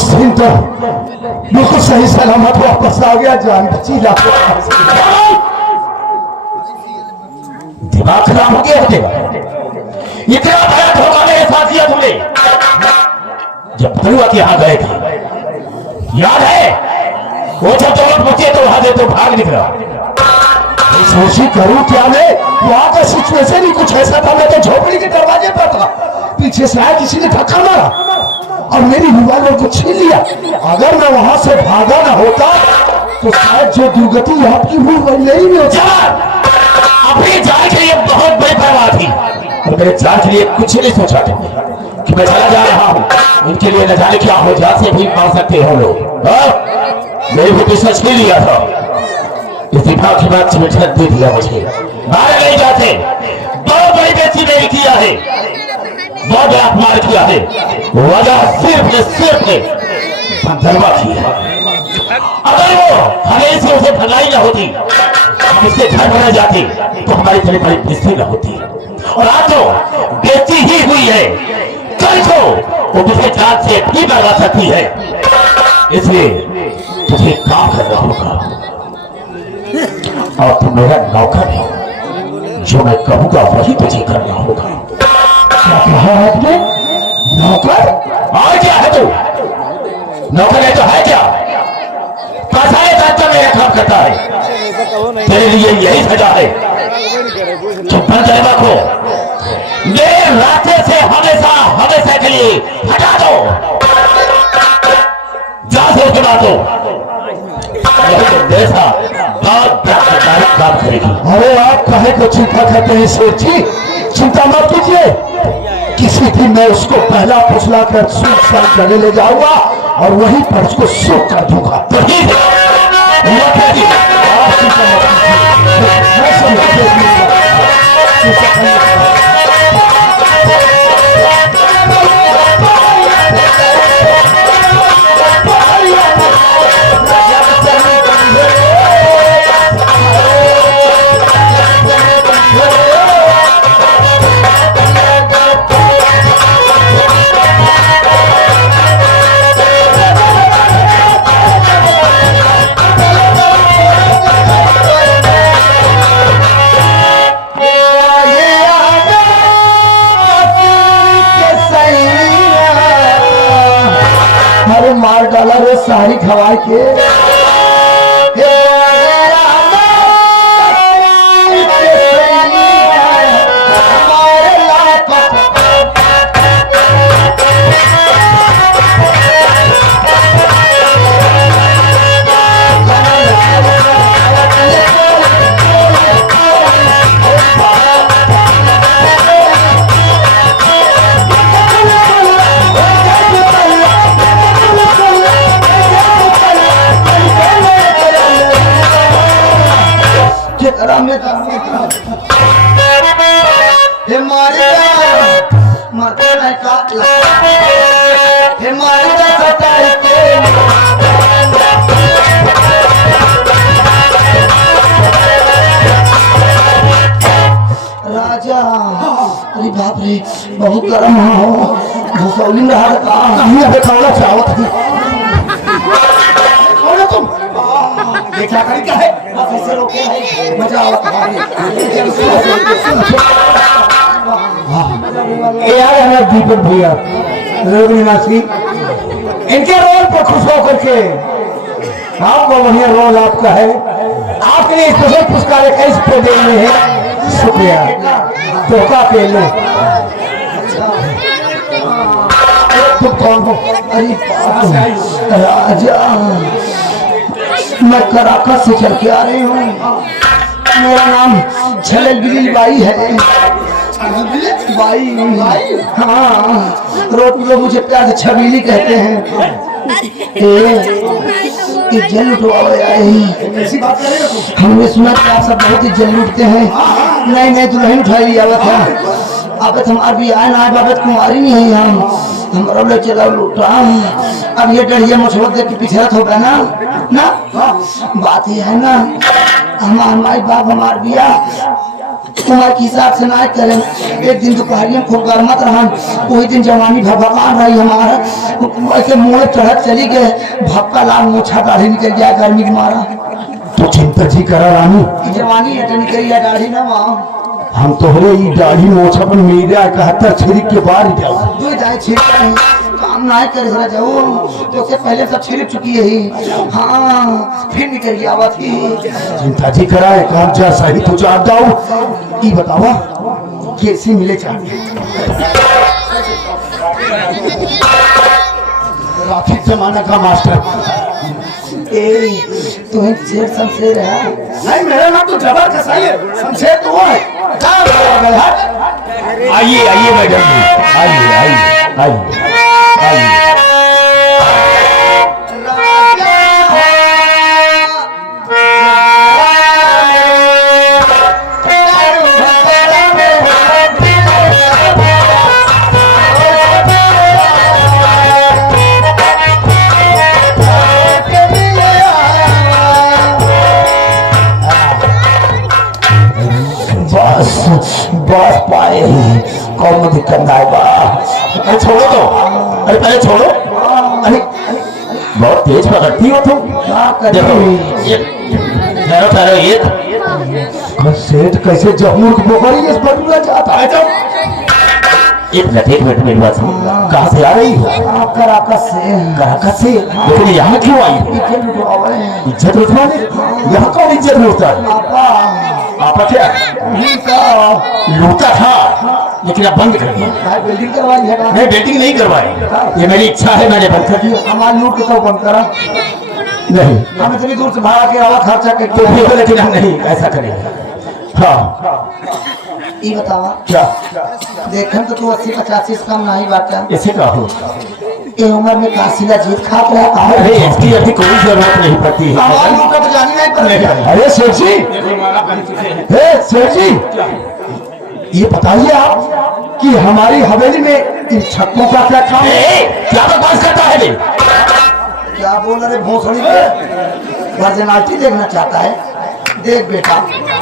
उस दिन तो बिल्कुल सही सलामत वापस आ गया, जान बची। दिमाग खराब हो गया तेरा। इतना बड़ा धोखा मेरे साथ दिया तुमने। जब बरुआ यहाँ गए थे, याद है? वो जब जरूरत पहुंचे तो वहां दे तो भाग निकला। सोची करूं क्या मैं? वहां का सिचुएशन ही कुछ ऐसा था। मैं तो झोपड़ी के दरवाजे पर था, पीछे से आया किसी ने धक्का मारा और मेरी रिवॉल्वर को छीन लिया। अगर मैं वहां से भागा ना होता तो शायद जो दुर्गति आपकी हुई वही नहीं में होता। अपनी जान के लिए बहुत बड़ी परवाह थी और मेरे जान के लिए कुछ नहीं सोचा था कि मैं चला जा रहा हूं। इनके लिए न जाने क्या हो जाते भी मार सकते हो लोग। मेरी भी सच नहीं लिया था। इस दिफा की बात से झलक दे दिया मुझे। मारे नहीं जाते। बहुत बड़ी बेइज्जती मेरी किया है, बहुत बड़ा अपमान किया है। वजह सिर्फ बंदरवा की है। अगर वो हमें से उसे भगाई न होती, हम इससे घर बना जाते तो हमारी बड़ी बड़ी बेइज्जती न होती। और आज तो बेइज्जती ही हुई है, कल को वो मुझे जान से भी मरवा सकती है। इसलिए तुझे काम करना होगा और तुम मेरा नौकर है। जो मैं कहूंगा वही तुझे करना होगा। क्या कहा आपने? नौकर? और क्या है तू? नौकर है तो है क्या? कसाई दाता मेरा काम करता है, तेरे लिए यही सजा है। तुम बंद रखो, मेरे रास्ते से हमेशा के लिए हटा दो। जा से सुना दो, ऐसा बहुत काम करेगी। अरे आप काहे को चिंता करते हैं शेर जी? चिंता मत कीजिए, किसी दिन मैं उसको पहला फुसला कर सूख गले ले जाऊंगा और वहीं पर उसको सूख कर दूंगा। तो ठीक है, आप चिंता मत कीजिए, मैं समझ मार डाला रे सारी खवाई के। राजा, अरे बाप रे, बहुत गर्म हो, घुसौली रहा खाना चाहो तुम देखा करी क्या है? ऐसे रोके है, मजा यार दीपक भैया रघुनाथी, इनके रोल पर खुश होकर के आपको बढ़िया रोल आपका है। आपके लिए स्पेशल पुरस्कार इस प्रोजेक्ट में है। शुक्रिया धोखा के लिए। तुम कौन हो? अरे राजा, मैं कराकस से चल के आ रही हूँ। मेरा नाम छलेल बाई है। बाई? हाँ, लोग मुझे प्यार से छबीली कहते हैं। इज्जत हमने सुना कि आप सब बहुत इज्जत लूटते हैं। नहीं दुल्हन उठा लिया था। अब हमारे भी आए ना, बाबत कुमारी नहीं है। हमारा लोग चला लूटा। अब ये डरिया मछुआ देख के पीछे होगा ना बात ही है ना। हमारे बाप हमार बिया तुम्हारे हिसाब से ना करें। एक दिन दोपहर में खूब गर्मत रहा, वही दिन जवानी भभकान रही हमारा, ऐसे मुँह चढ़त चली गए, भक्का लाल मोछा दाढ़ी निकल गया गर्मी के मारा। तो चिंता जी करा रानी, जवानी है निकल गया दाढ़ी ना वहाँ। हम तोहरे ई दाढ़ी मोछा पर मेरा 71 छिड़क के बाहर जाओ। तू जाए छिड़क काम ना करे जरा जाओ, तो उससे पहले सब छिड़क चुकी है। हाँ फिर निकल गया आवा थी। चिंता जी करा है कौन जा सही तो जा जाओ। ई बतावा कैसे मिले चाहिए राखी जमाना का मास्टर। तुम्हें शेर शमशेर है? नहीं मेरा नाम तो जबर कसाई है, शमशेर तो वो है। आइए आइए मैडम जी, आइए आइए आइए आइए। बस पाए कौन दिक्कत ना बा। अरे छोड़ो तो, अरे पहले छोड़ो। अरे बहुत तेज पकड़ती हो तुम। ठहरो ठहरो एक सेठ कैसे जमूर बोकरी इस बटुआ जाता है। तो एक मिनट मेरी बात सुन, कहाँ से आ रही हो? कराकस से। कराकस से? लेकिन यहाँ क्यों आई? इज्जत लुटवाने? यहाँ कौन इज्जत लूटता है? आपा क्या लूटा था, लेकिन अब बंद कर दिया। बिल्डिंग करवाई है? नहीं बिल्डिंग नहीं करवाई, ये मेरी इच्छा है, मैंने बंद कर दिया। हमारे लूट के तो बंद करा नहीं, हम इतनी दूर से भाड़ा के आवा खर्चा के तो भी लेकिन हम नहीं ऐसा करेंगे। हाँ ये बतावा क्या देखन तो तू 80-85 से कम नहीं बाटा। ऐसे का हो? ये उम्र में कासिला जीत खात रहा। अरे इसकी अभी कोई जरूरत नहीं पड़ती है। हमारे लूट तो जानी नहीं पड़ेगा। अरे सेठ जी, हे सेठ जी, ये बताइए आप कि हमारी हवेली में इन छक्कों का क्या काम है? क्या बकवास करता है बे? क्या बोल रहे भोसड़ी पे पर्सनालिटी देखना चाहता है? देख बेटा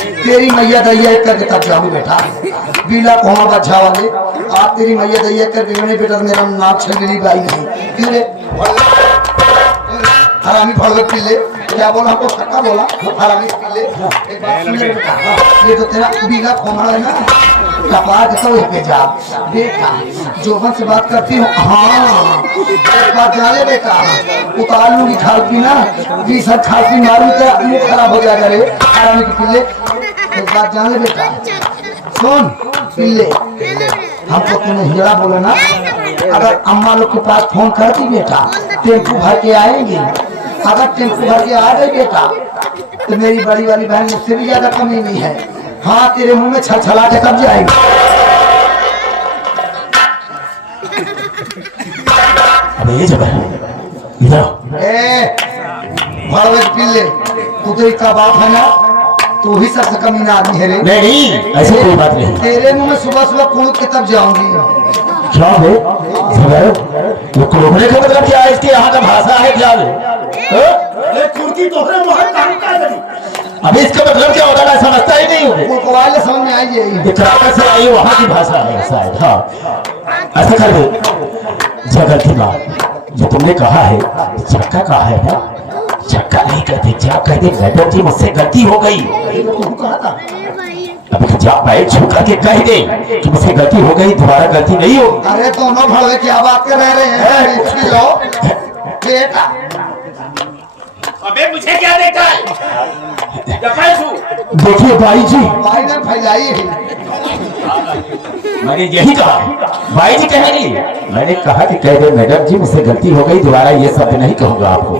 तेरी मैया दैया एक करके तब जाऊँ बेटा बीला कोमा बच्चा वाले आप तेरी मैया दैया करके मैंने बेटा मेरा नाक छलगली बाई नहीं क्यों रे हरामी फड़वे पिल्ले क्या बोला हमको छक्का बोला हरामी पिल्ले एक बात सुन ले बेटा ये तो तेरा बीला कोमा है ना कपार के तो पे जा बेटा जोबन से बात करती हूँ। हाँ एक बात जान ले बेटा उतार लूंगी खाल पी ना 20 खाल पी मारूंगी तेरा मुंह खराब हो जाएगा रे हरामी के पिल्ले। एक बात जान ले बेटा सुन पिल्ले हमको तूने हीरा बोला ना अगर अम्मा लोग के पास फोन करती बेटा टेम्पू भर के आएंगे। अगर टेम्पू भर के आ गई बेटा तो मेरी बड़ी वाली बहन मुझसे भी ज्यादा कमी नहीं है। हाँ तेरे मुंह में छलछला के कब जाएगी। अबे ये जगह इधर पिल्ले तू तो इसका बाप है ना तू ही सबसे कमीना आदमी है रे। नहीं ऐसी कोई बात नहीं। तेरे मुंह में सुबह सुबह कूद के तब जाऊंगी। क्या है वो कुलबड़े का मतलब क्या है? इसके यहाँ का भाषा है क्या है? कुर्ती तोहरे मुहर का करी। अभी इसका मतलब क्या होता है समझता ही नहीं हूँ। वो कवाले समझ में आई है से आई वहाँ की भाषा है शायद। हाँ ऐसा कर दो जगह की बात जो तुमने कहा है छक्का कहा है ना छक्का नहीं कहते क्या कहते मैडम जी मुझसे गलती हो गई। अभी जा पैर छू करके कह दे कि मुझसे गलती हो गई दोबारा गलती नहीं हो। अरे दोनों भड़वे क्या बात कर रहे हैं बेटा। अबे मुझे क्या देखता है? देखिए भाई जी भाई ने फैलाई है। मैंने यही कहा भाई जी कहेंगे मैंने कहा कि कह दे मैडम जी मुझसे गलती हो गई दोबारा ये शब्द नहीं कहूंगा आपको।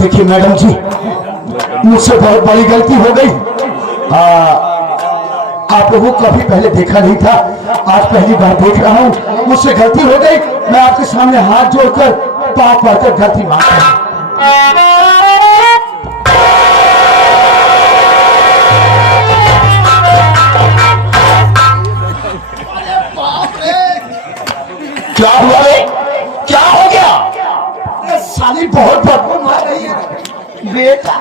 देखिए मैडम जी मुझसे बहुत बड़ी गलती हो गई। आप लोगों को कभी पहले देखा नहीं था आज पहली बार देख रहा हूँ। मुझसे गलती हो गई मैं आपके सामने हाथ जोड़कर पाँव पड़कर गलती मांगता हूँ। क्या हुआ रे? क्या हो गया? साली बहुत बदबू मार रही है बेटा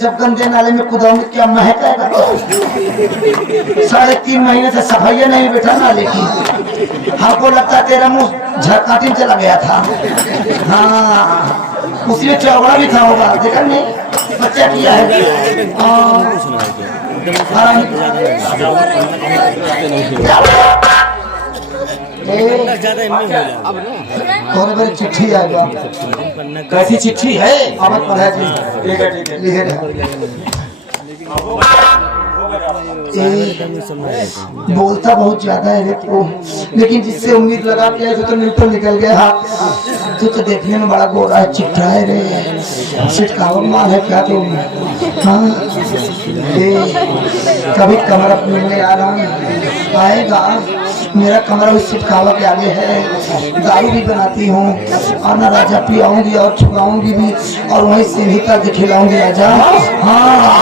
जब गंदे नाले में कूदाऊंगी क्या महकेगा? 3.5 महीने से सफाई नहीं बैठा नाले की। हमको लगता तेरा मुंह झरकाटी में चला गया था। हाँ, उसमें चौगड़ा भी था होगा, देखा नहीं? बच्चा किया है। और मेरी चिट्ठी आएगा। कैसी चिट्ठी है? आमद पढ़ा जी, ठीक है लिखे रहे। बोलता बहुत ज्यादा है रे तू, लेकिन जिससे उम्मीद लगा के आए तो न्यूटन निकल गया। हाँ, तू तो देखने में बड़ा गोरा है, चिट्ठा है रे, सिटकावा माल है क्या तू? हाँ, कभी कमरा मिलने आ रहा आएगा। मेरा कमरा उस सिटकावा के आगे है। दारू भी बनाती हूँ, आना राजा पियाऊंगी और छुपाऊंगी भी, और वहीं से भी तक खिलाऊंगी राजा। हाँ,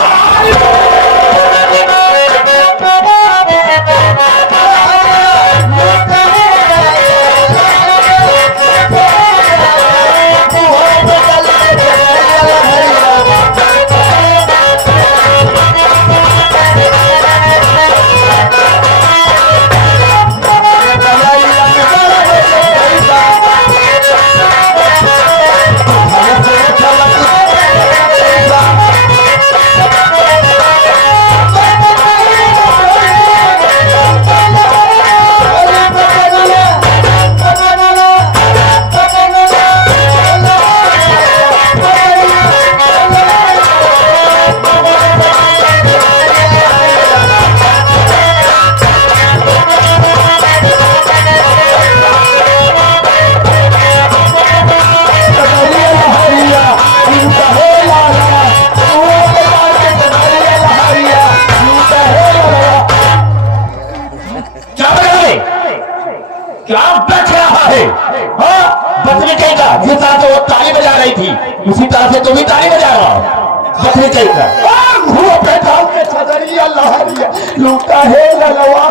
उसी तरह से तुम भी ताली बजा रहा हो। बकरी चाहिए मुंह पे डाल के छदरिया लहरिया लूटा है ललवा।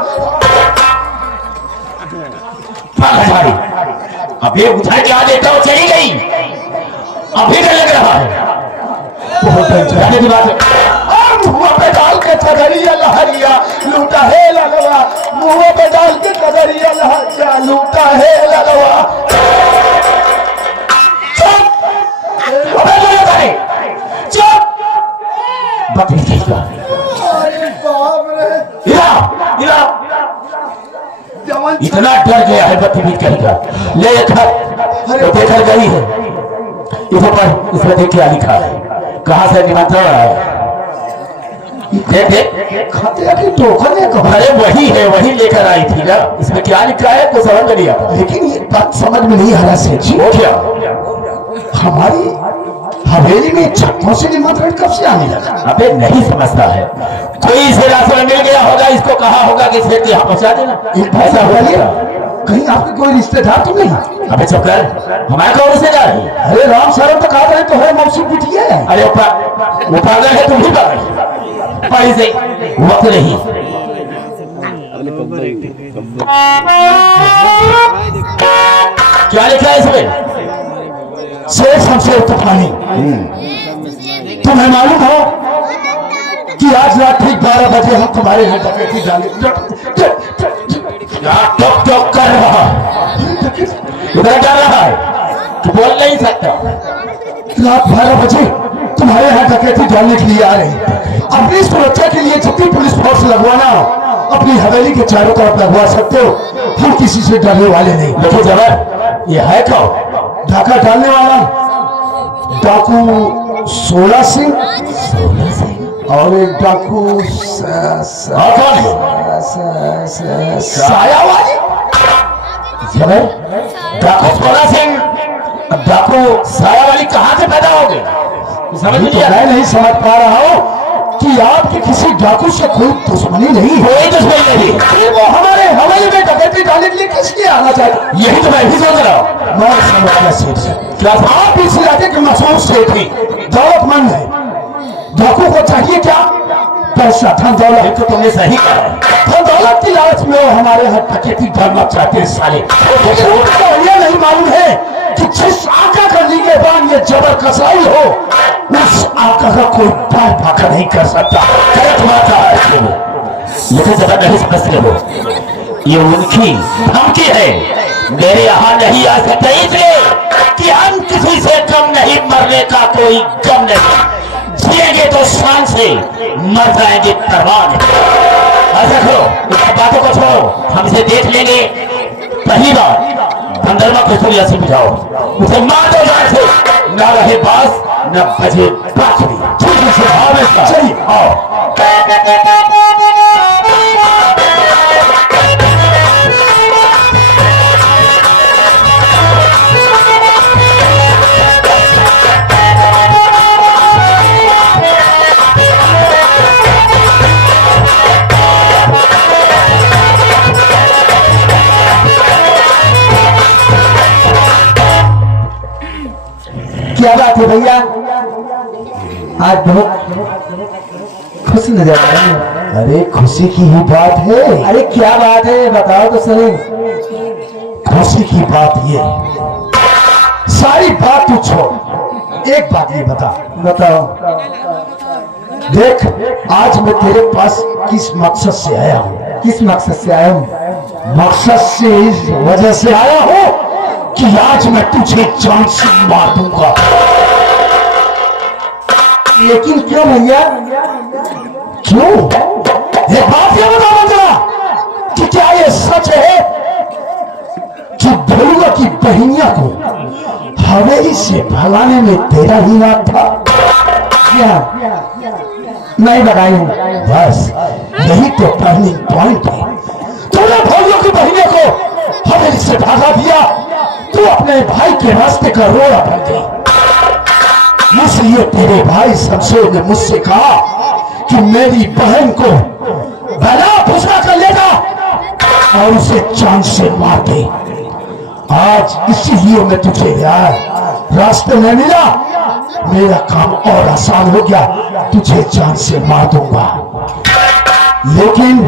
अब ये उठा के आ देता हूँ, चली गई। अभी डर लग रहा है, बहुत डर की बात है। मुंह पे डाल के छदरिया लहरिया लूटा है ललवा। मुंह पे डाल के छदरिया लहरिया लूटा है ललवा। इतना डर गया है बदतमीज कहेगा। ले लेकर देकर गई है इधर पर, इसमें देख क्या लिखा है, कहाँ से निमंत्रण आया। खाते आके टोकन है कहाँ? अरे वही है, वही लेकर आई थी ना। इसमें क्या लिखा है कुछ समझ में नहीं आता। लेकिन ये बात समझ में नहीं आ रहा सेठ जी। वो क्या? हमारी हवेली में छप्पों से निमंत्रण कब से आने लगा? अबे नहीं समझता है, कोई इसे रास्ते में मिल गया होगा, इसको कहा होगा कि सेठ यहाँ पहुंचा देना। ऐसा हुआ कहीं आपके कोई रिश्तेदार तो नहीं? अबे चुप कर, हमारे कौन रिश्तेदार है? अरे राम सारा तो कहा रहे तो है मौसी बिटिया है। अरे वो पागल है, तुम भी पागल पहले से वक्त नहीं। क्या लिखा है इसमें? शेर शमशेर तूफानी, तुम्हें मालूम हो कि आज रात ठीक 12 बजे हम तुम्हारे यहाँ डकैती डाले। टॉक टॉक कर रहा है, उधर जा रहा है कि बोल नहीं सकता। रात 12 बजे तुम्हारे यहाँ डकैती डालने के लिए आ रहे हैं। अपनी सुरक्षा के लिए जितनी पुलिस फोर्स लगवाना अपनी हवेली के चारों तरफ लगवा सकते हो, हम किसी से डरने वाले नहीं। देखो जबर, ये है कौन? डाका डालने वाला डाकू 16 सिंह और एक डाकू साया वाली। डाकू 16 सिंह, डाकू साया वाली कहाँ से पैदा हो गए? समझ तो मैं नहीं समझ पा रहा हूँ कि आपके किसी डाकू से कोई दुश्मनी नहीं है। कोई दुश्मनी नहीं। वो हमारे हवेली में डकैती डालने के लिए किस लिए आना चाहिए? यही तो मैं भी सोच रहा हूँ। मैं समझ गया सेठ जी, आप इस इलाके के मशहूर सेठ हैं, दौलतमंद है, डाकू को चाहिए क्या? पैसा, धन दौलत। देखो तुमने सही कहा, धन दौलत की लालच में वो हमारे हर डकैती करना चाहते हैं साले। लेकिन उनको ये नहीं मालूम है कि जिस आका का निगहबान ये जबर कसाई हो, उस आका का कोई पार भाका नहीं कर सकता। गलत बात है, लेकिन ज्यादा नहीं समझते हो, ये उनकी धमकी है। मेरे यहाँ नहीं आ सकते इसलिए कि हम किसी से कम नहीं, मरने का कोई गम नहीं। जिएंगे तो शान से, मर जाएंगे परवाह नहीं। ऐसा करो, इन बातों को छोड़ो, हम इसे देख लेंगे। पहली बार धंधर्मा को सूर्या से बुझाओ, उसे मार दो जान से, न रहे बास न बजे बाखरी। चलिए आओ। क्या बात है भैया, आज बहुत खुश नजर आ रहे हैं। अरे खुशी की ही बात है। अरे क्या बात है, बताओ तो सही। खुशी की बात ये, सारी बात तू छोड़, एक बात ये बताओ। देख आज मैं तेरे पास किस मकसद से आया हूँ? किस मकसद से आया हूँ? मकसद से इस वजह से आया हूँ कि आज मैं तुझे जान से मार दूंगा। लेकिन क्यों भैया? क्यों? एक बात ये बता मुझे कि क्या ये सच है कि भैया की बहनिया को हवेली से भगाने में तेरा ही हाथ था? क्या नहीं बताई हूँ। बस यही तो पहली पॉइंट है। तूने भैया की बहनिया को हवेली से भगा दिया, तू अपने भाई के रास्ते का रोड़ा बन गई। इसलिए तेरे भाई शमशेर ने मुझसे कहा कि मेरी बहन को बना फुसला कर ले जा और उसे जान से मार दे। आज इसीलिए मैं तुझे यार रास्ते में मिला, मेरा काम और आसान हो गया, तुझे जान से मार दूंगा। लेकिन